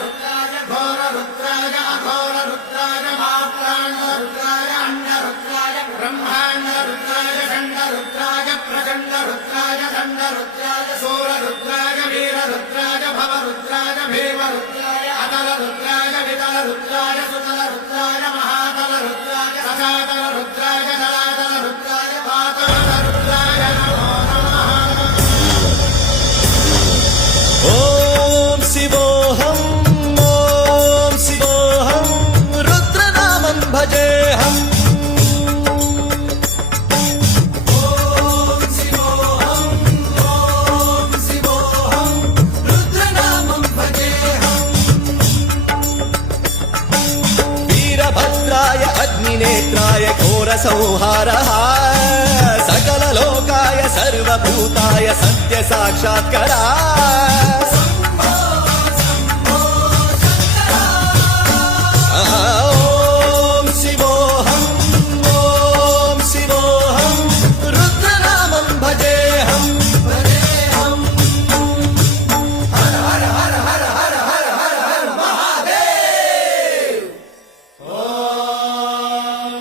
रुद्राय घोर रुद्राय अघोर रुद्राय मात्राण्ड रुद्राय अंड रुद्राय ब्रह्मांड रुद्राय खंड रुद्राय प्रचंड रुद्राय दंड रुद्राय सूर रुद्राय वीर रुद्राय भव रुद्राय भीम रुद्राय अतल रुद्राय वितल रुद्राय सुतल रुद्राय महातल रुद्राय सजातल रुद्राय जलातल रुद्राय पातल रुद्राय नमो नमः। ओम शिवोऽहम् ओम शिवोऽहम् रुद्रनामं भजेऽहम्। ओम शिवोऽहम् रुद्रनामं भजेऽहम्। वीरभद्राय अग्निनेत्राय घोरसंहारः सकललोकाय सर्वभूताय सत्यसाक्षात्करा। ओम शिवोऽहम् रुद्रनामं भजेऽहम्। हर हर हर हर हर हर हर हर महादेव। ओम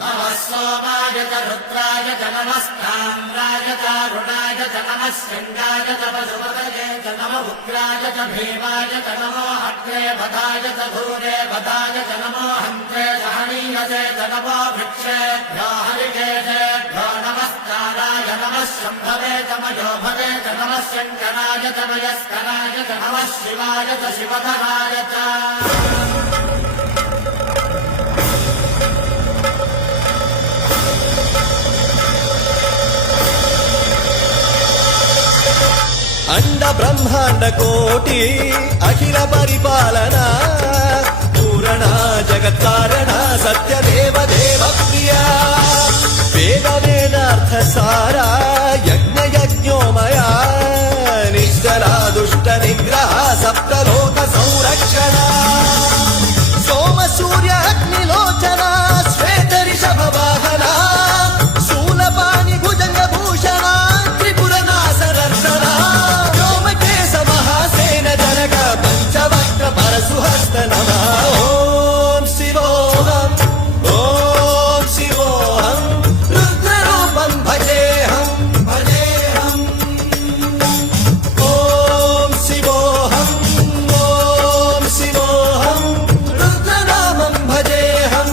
नमः सोमाय च रुद्राय च नमस्ताम्राय च रुणाय च नमः शृङ्गाय च पशुपतये च नमः उग्राय च भीमाय च नमो अग्रे वधाय च भूरे वधाय च नमो हन्त्रे च हनीयसे च नमो वृक्षेभ्यो हरिकेशेभ्यो नमस्काराय नमः शम्भवे च मयोभवे च नमः शङ्कराय च मयस्कराय च नमः शिवाय च शिवधराय च। अंड ब्रह्मांड कोटि अखिल परिपालना पूरणा जगत्कारणा सत्यदेव देव प्रिया वेद वेदार्थ सारा यज्ञ यज्ञोमया निश्चला दुष्ट निग्रह सप्तलोक संरक्षणा सोम सूर्य अग्निलोचना श्वेत ऋषभ वाहना शूलपाणि भुजंग भूषणा त्रिपुर नाशनर्षणा पंचवक्त्र परशुहस्त नमः। ओम शिवोऽहम् रुद्ररूपं भजेऽहम्। ओम शिवोऽहम् रुद्रनामं भजेऽहम्।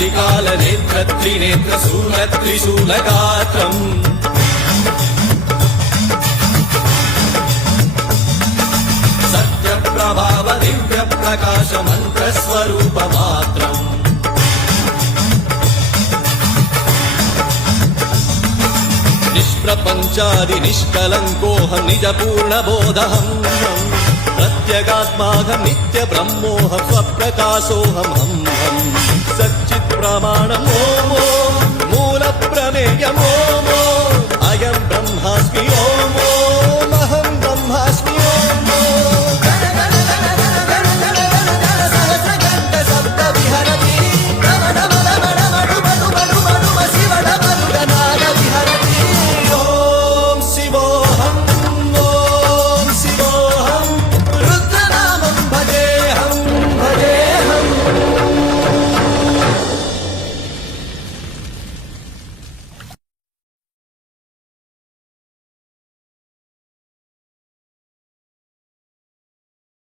त्रिकाल नेत्र त्रिनेत्र शूल त्रिशूलगात्रम् सत्य प्रभाव दिव्य प्रकाश मंत्र स्वरूप मात्रम् निष्प्रपञ्चादि निष्कलङ्कोऽहं निज पूर्ण बोधहम् प्रत्यगात्माहं नित्य ब्रह्मोऽहं स्वप्रकाशोऽहम् सच्चित् प्रमाणम् ओम